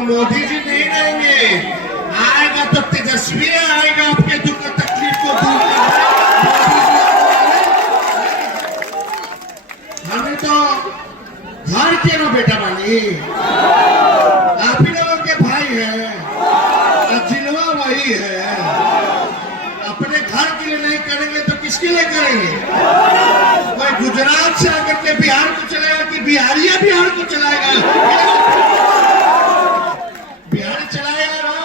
तो मोदी जी नहीं रहेंगे, आएगा तो तेजस्वी आएगा आपके दुख तकलीफ को दूर करने। हमें तो घर के ना बेटा बानी, आप ही लोगों के भाई है, जिलवा वही है। अपने घर के लिए नहीं करेंगे तो किसके लिए करेंगे? कोई गुजरात से आकर के बिहार को चलाएगा कि बिहारी बिहार को चलाएगा? बिहारी चलाएगा ना,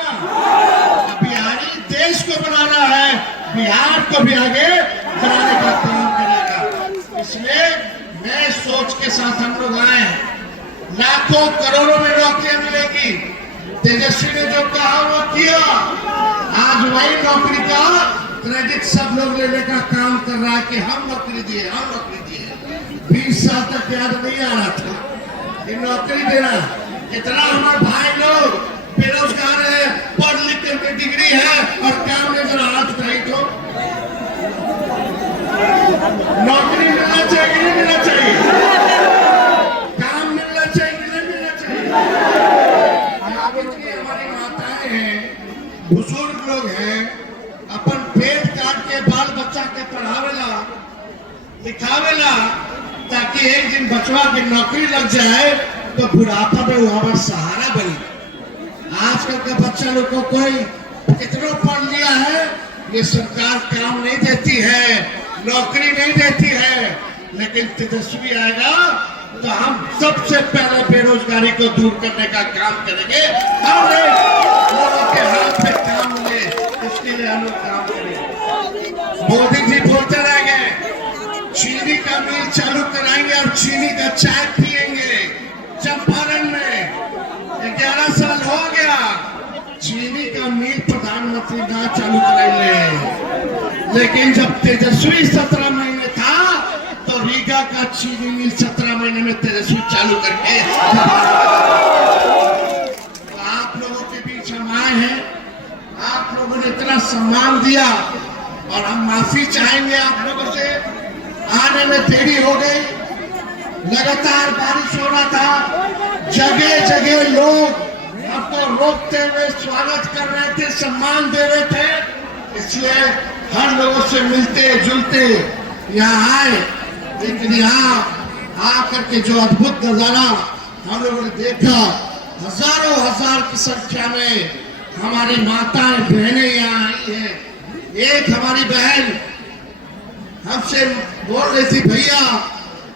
बिहारी देश को बनाना है, बिहार को भी आगे बढ़ाने का काम करेगा। इसलिए मैं सोच के साथ हम लोग आए हैं, लाखों करोड़ों में नौकरियां मिलेगी। तेजस्वी ने जो कहा वो किया, आज वही नौकरी का क्रेडिट सब लोग लेने का काम कर रहा है कि हम नौकरी दिए, हम नौकरी दिए। 20 साल तक याद नहीं आ रहा था कि नौकरी देना। कितना हमारे भाई लोग बेरोजगार है, पढ़ लिख करके डिग्री है और काम नहीं कर रहा। उठाई तो नौकरी मिलना चाहिए कि नहीं मिलना चाहिए? काम मिलना चाहिए कि नहीं मिलना चाहिए? हमारी माताएं हैं, बुजुर्ग लोग हैं, अपन पेट काट के बाल बच्चा के पढ़ावेला लिखावेला ताकि एक दिन बचवा की नौकरी लग जाए तो बुढ़ापा में वो हमारा सहारा बने। आजकल के बच्चा लोग को कोई कितना पढ़ लिया है, ये सरकार काम नहीं देती है, नौकरी नहीं देती है। लेकिन तेजस्वी आएगा तो हम सबसे पहले बेरोजगारी को दूर करने का काम करेंगे। हर लोगों के हाथ में काम मिले, इसके लिए हम लोग काम करेंगे। मोदी जी बोलते रहेंगे चीनी का मिल चालू कराएंगे और चीनी का चाय पिएंगे। चंपारण में 11 साल हो गया, चीनी का मिल प्रधानमंत्री ना चालू कराएंगे। लेकिन जब तेजस्वी 17 महीने था तो रीगा का चीनी मिल 17 महीने में तेजस्वी चालू करके तो आप लोगों के बीच हम आए हैं। आप लोगों ने इतना सम्मान दिया और हम माफी चाहेंगे आप लोगों से। आने में देरी हो गई, लगातार बारिश हो रहा था, जगह जगह लोग आपको रोकते हुए स्वागत कर रहे थे, सम्मान दे रहे थे। इसलिए हर लोगों से मिलते जुलते यहाँ आए। लेकिन यहाँ आकर के जो अद्भुत नजारा हम लोगों ने देखा, हजारों हजार की संख्या में हमारी माताएं बहनें यहाँ आई हैं। एक हमारी बहन हमसे बोल रही थी, भैया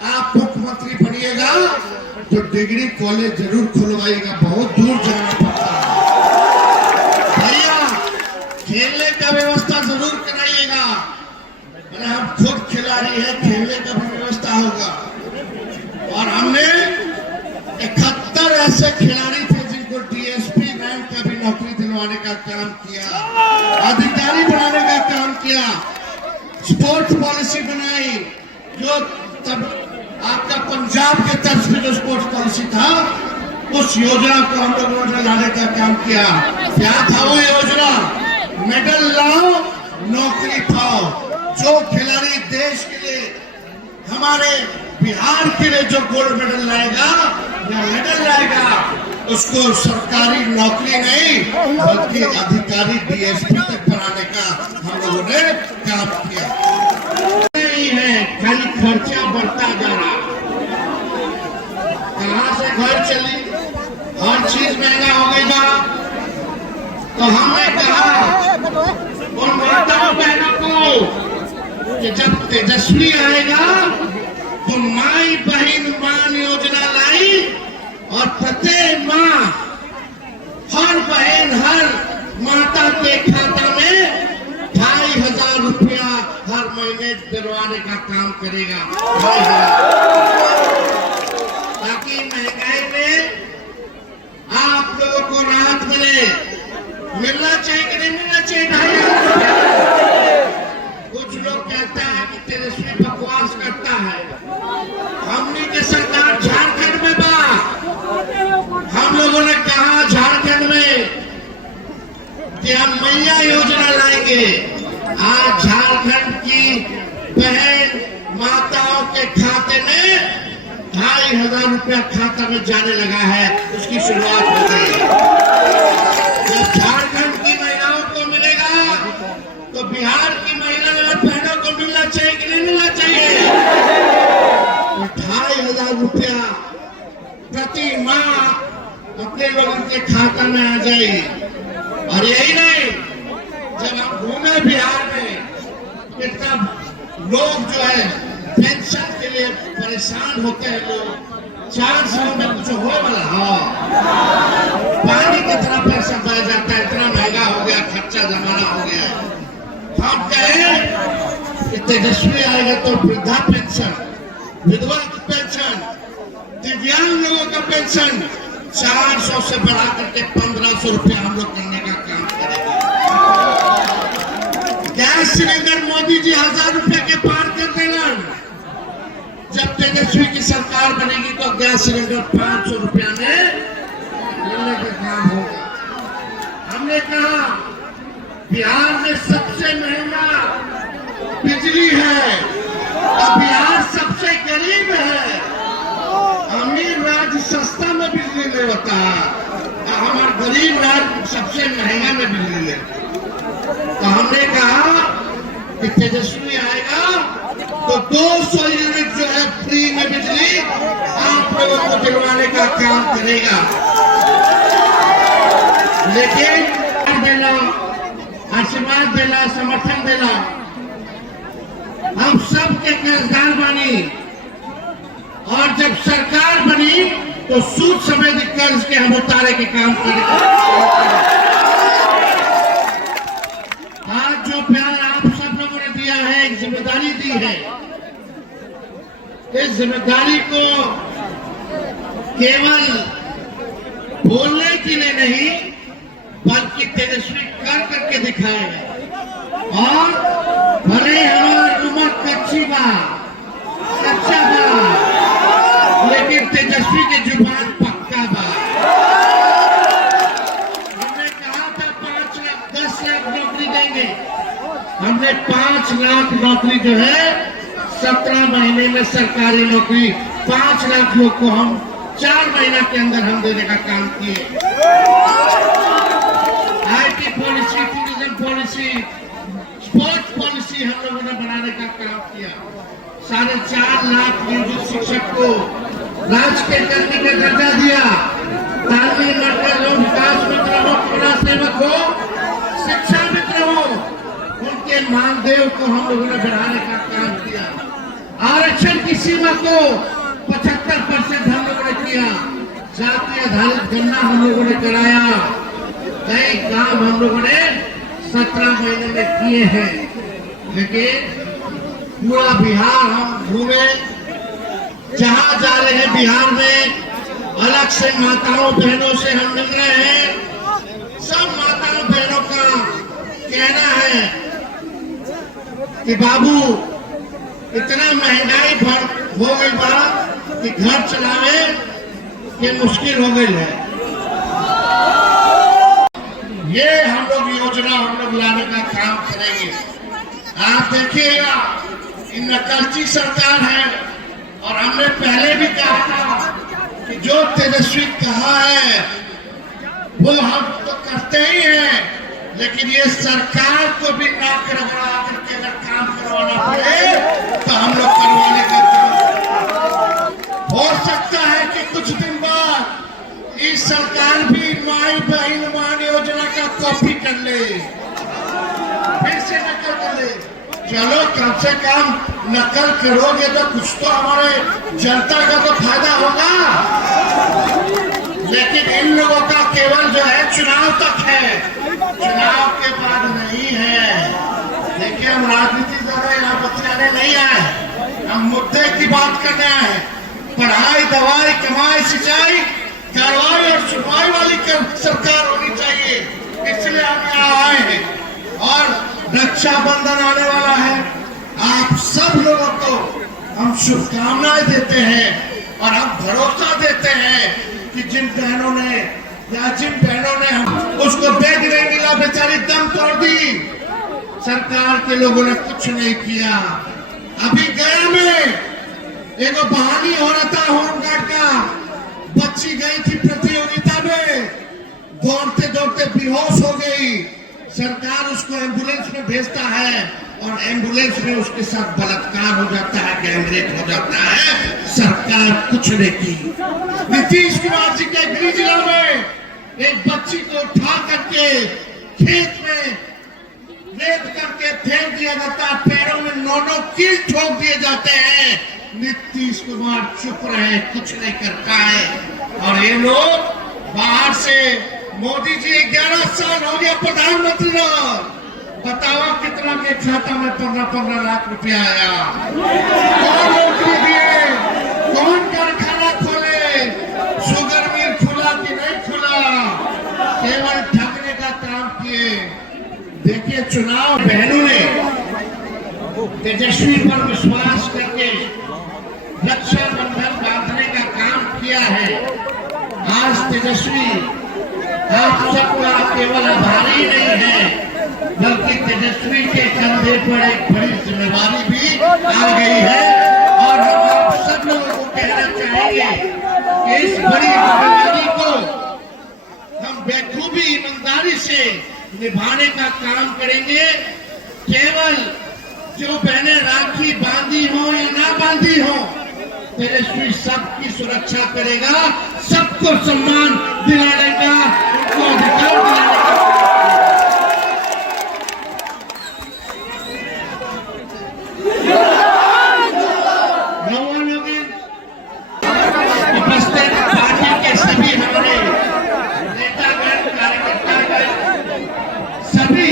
आप मुख्यमंत्री बनिएगा तो डिग्री कॉलेज जरूर खुलवाइएगा, बहुत दूर जाना पड़ता है। भैया खेलने का व्यवस्था जरूर कराइएगा। हम खुद खिलाड़ी है, खेलने का भी व्यवस्था होगा। और हमने 71 ऐसे खिलाड़ी थे जिनको डीएसपी रैंक का भी नौकरी दिलवाने का काम किया, अधिकारी बनाने का काम किया, स्पोर्ट्स पॉलिसी बनाई। जो तब आपका पंजाब के तर्ज पे जो स्पोर्ट्स पॉलिसी था, उस योजना को हम लोगों ने लाने का काम किया। क्या था वो योजना? मेडल लाओ नौकरी पाओ। जो खिलाड़ी देश के लिए, हमारे बिहार के लिए जो गोल्ड मेडल लाएगा या मेडल लाएगा, उसको सरकारी नौकरी नहीं बल्कि अधिकारी डीएसपी तक बनाने का हम लोगों ने काम किया। नहीं है, खाली खर्चा बढ़ता जा रहा। कहां से घर चली, हर चीज महंगा हो गई बा। तो हमने कहा उन माताओं बहनों को कि जब तेजस्वी आएगा तो माई बहन मान योजना लाई और प्रत्येक माँ, हर बहन, हर माता के खाता में 2500 रुपया हर महीने दिलवाने का काम करेगा। ताकि महंगाई में आप लोगों को राहत मिले। मिलना चाहिए कि नहीं मिलना चाहिए? 2500। कुछ लोग कहते हैं कि तेजस्वी बकवास करता है। हमने की सरकार झारखंड में बा, हम लोगों ने कहा झारखंड में कि हम मैया योजना लाएंगे। आज झारखंड की बहन माताओं के खाते में 2,500 रुपया खाता में जाने लगा है, उसकी शुरुआत हो गई। जब झारखंड की महिलाओं को मिलेगा तो बिहार की महिलाओं और बहनों को मिलना चाहिए कि नहीं मिलना चाहिए? 2,500 रुपया प्रति माह अपने लोगों के खाता में आ जाएगी। और यही नहीं, जब हम घूमे बिहार में कितना लोग जो है पेंशन के लिए परेशान होते हैं, लोग 400 में कुछ हो वाला। हाँ, पानी कितना पैसा बह जाता है, इतना महंगा हो गया, खर्चा जमाना हो गया। हम कहें कि तेजस्वी आएगा तो वृद्धा पेंशन, विधवा पेंशन, दिव्यांग लोगों का पेंशन 400 से बढ़ा करके 1,500 रुपया हम लोग करने का काम करेंगे। गैस सिलेंडर मोदी जी 1,000 रुपए के पार कर देना। जब तेजस्वी की सरकार बनेगी तो गैस सिलेंडर 500 रुपया में मिलने का काम होगा। हमने कहा बिहार में सबसे महंगा बिजली है और बिहार सबसे गरीब है। अमीर राज्य सस्ता में बिजली ले होता है, हमारा गरीब राज्य सबसे महंगा में बिजली ले। तो हमने कहा कि तेजस्वी आएगा तो 200 यूनिट जो है फ्री में बिजली आप लोगों को दिलवाने का काम करेगा। लेकिन देना, आशीर्वाद देना, समर्थन देना, हम सब के कर्जदार बनी और जब सरकार बनी तो सूद समेत कर्ज के हम उतारे के काम करेंगे। आज जो प्यार आप सब लोगों ने दिया है, एक जिम्मेदारी दी है, इस जिम्मेदारी को केवल बोलने के लिए नहीं बल्कि तेजस्वी कर करके दिखाएगा। और भले हमारी उम्र कच्ची बा, कच्चा बा, लेकिन तेजस्वी की जुबान पक्का बा। हमने कहा था 5 लाख 10 लाख नौकरी देंगे, हमने 5 लाख नौकरी जो है 17 महीने में सरकारी नौकरी 5 लाख लोग को हम 4 महीना के अंदर हम देने का काम किए। IT policy, tourism policy, sports policy हम लोगों ने बनाने का काम किया। 4.5 लाख नियोजित शिक्षक को राजकीय कर्मी का दर्जा दिया। तालमेल मर्कज हो, विकास मित्र हो, क्रीड़ा सेवक हो, शिक्षा मित्र हो, उनके मानदेय को हम लोगों ने बढ़ाने का काम किया। आरक्षण की सीमा को 75% हम लोगों ने किया। जाति आधारित गणना हम लोगों ने कराया। कई काम हम लोगों ने 17 महीने में किए हैं। लेकिन पूरा बिहार हम घूमे, जहां जा रहे हैं बिहार में अलग से माताओं बहनों से हम मिल रहे हैं। सब माताओं बहनों का कहना है कि बाबू इतना महंगाई हो गई बा कि घर चलावे ये मुश्किल हो गई है। ये हम लोग योजना हम लोग लाने का काम करेंगे। आप देखिएगा, इन नकलची सरकार है और हमने पहले भी कहा था कि जो तेजस्वी कहा है वो हम तो करते ही हैं, लेकिन ये सरकार को भी नाक रगड़ा करके अगर काम करवाना पड़े तो हम लोग करवाने का काम। हो सकता है कि कुछ दिन बाद इस सरकार भी माई बहन मान योजना का कॉपी कर ले, फिर से नकल कर ले। चलो कम से कम नकल करोगे तो कुछ तो हमारे जनता का तो फायदा होगा। लेकिन इन लोगों का केवल जो है चुनाव तक है, चुनाव के बाद नहीं है। देखिए, हम राजनीति ज्यादा यहाँ बतियाने नहीं आए, हम मुद्दे की बात करने आए हैं। पढ़ाई, दवाई, कमाई, सिंचाई, कार्रवाई और सुनवाई वाली सरकार होनी चाहिए, इसलिए हम यहाँ आए हैं। और रक्षाबंधन आने वाला है, आप सब लोगों को हम शुभकामनाएं देते हैं और हम भरोसा देते हैं कि जिन बहनों ने या जिन बहनों ने हम उसको बैग नहीं मिला, बेचारी दम तोड़ दी, सरकार के लोगों ने कुछ नहीं किया। अभी गया में एक बहाली हो रहा था होमगार्ड का, बच्ची गई थी प्रतियोगिता में, दौड़ते दौड़ते बेहोश हो गई। सरकार उसको एम्बुलेंस में भेजता है और एम्बुलेंस में उसके साथ बलात्कार हो जाता है, गैंगरेप हो जाता है। सरकार कुछ नहीं की। नीतीश कुमार जी के गृह जिला में एक बच्ची को उठा करके खेत में रेत करके फेंक दिया जाता है, पैरों में 9 कील ठोक दिए जाते हैं। नीतीश कुमार चुप रहे, कुछ नहीं कर पाए। और ये लोग बाहर से, मोदी जी 11 साल हो गया प्रधानमंत्री रहो, बताओ कितना के खाता में 15-15 लाख रुपया आया? कौन नौकरी दिए? कौन कारखाना खोले? शुगर मिल खुला कि नहीं खुला? केवल ठगने का काम किए। देखिए, चुनाव बहनों ने तेजस्वी पर विश्वास करके रक्षाबंधन बांधने का काम किया है। आज तेजस्वी आप सबका केवल आभारी नहीं है, बल्कि तेजस्वी के कंधे पर एक बड़ी जिम्मेवारी भी आ गई है। और हम आप सब लोगों को कहना चाहेंगे कि इस बड़ी जिम्मेवारी को हम बेखूबी ईमानदारी से निभाने का काम करेंगे। केवल जो बहनें राखी बांधी हो या ना बांधी हो, तेजस्वी सबकी सुरक्षा करेगा, सबको सम्मान दिलाने का, उनको अधिकार दिलाने का। उपस्थित पार्टी के सभी हमारे नेतागण, कार्यकर्तागण, सभी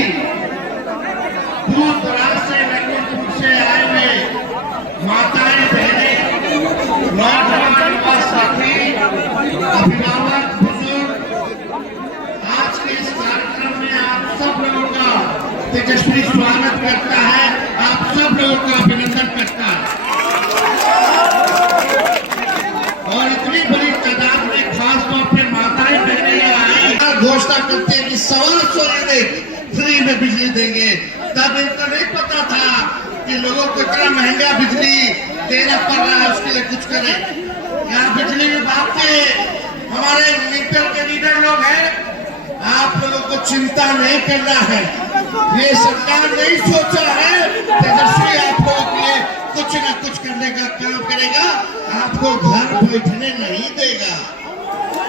दूर दराज से, लखनऊ से आए हुए माताएं, बहनें, नौजवान, युवा साथी, अभिभावक, बुजुर्ग, आज के इस कार्यक्रम में आप सब लोगों का तेजस्वी स्वागत करता है, आप सब लोगों का अभिनंदन करता है। और इतनी बड़ी तादाद में खास तौर पर माताएं बहनें आई, घोषणा करते हैं कि 125 यूनिट फ्री में बिजली देंगे। तब इनको नहीं पता था कि लोगों को इतना महंगा बिजली देना पड़ रहा है, उसके लिए कुछ करें। यहाँ बिजली विभाग के हमारे मीटर के लीडर लोग हैं, आप लोगों को चिंता नहीं करना है। ये सरकार नहीं सोचा है, तेजस्वी आप लोगों के लिए कुछ न कुछ करने का काम करेगा, आपको घर बैठने नहीं देगा।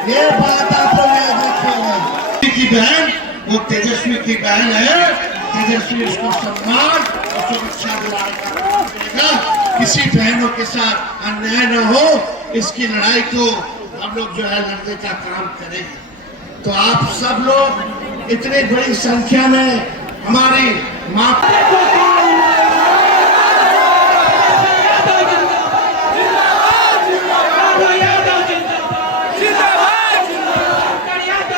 ये बात आप लोग याद रखिएगा। की बहन वो तेजस्वी की बहन है, तेजस्वी उसको सम्मान और सुरक्षा दिलाने का काम करेगा। किसी बहनों के साथ अन्याय न हो, इसकी लड़ाई को हम लोग जो है लड़ने का काम करेंगे। तो आप सब लोग इतनी बड़ी संख्या में हमारी माँ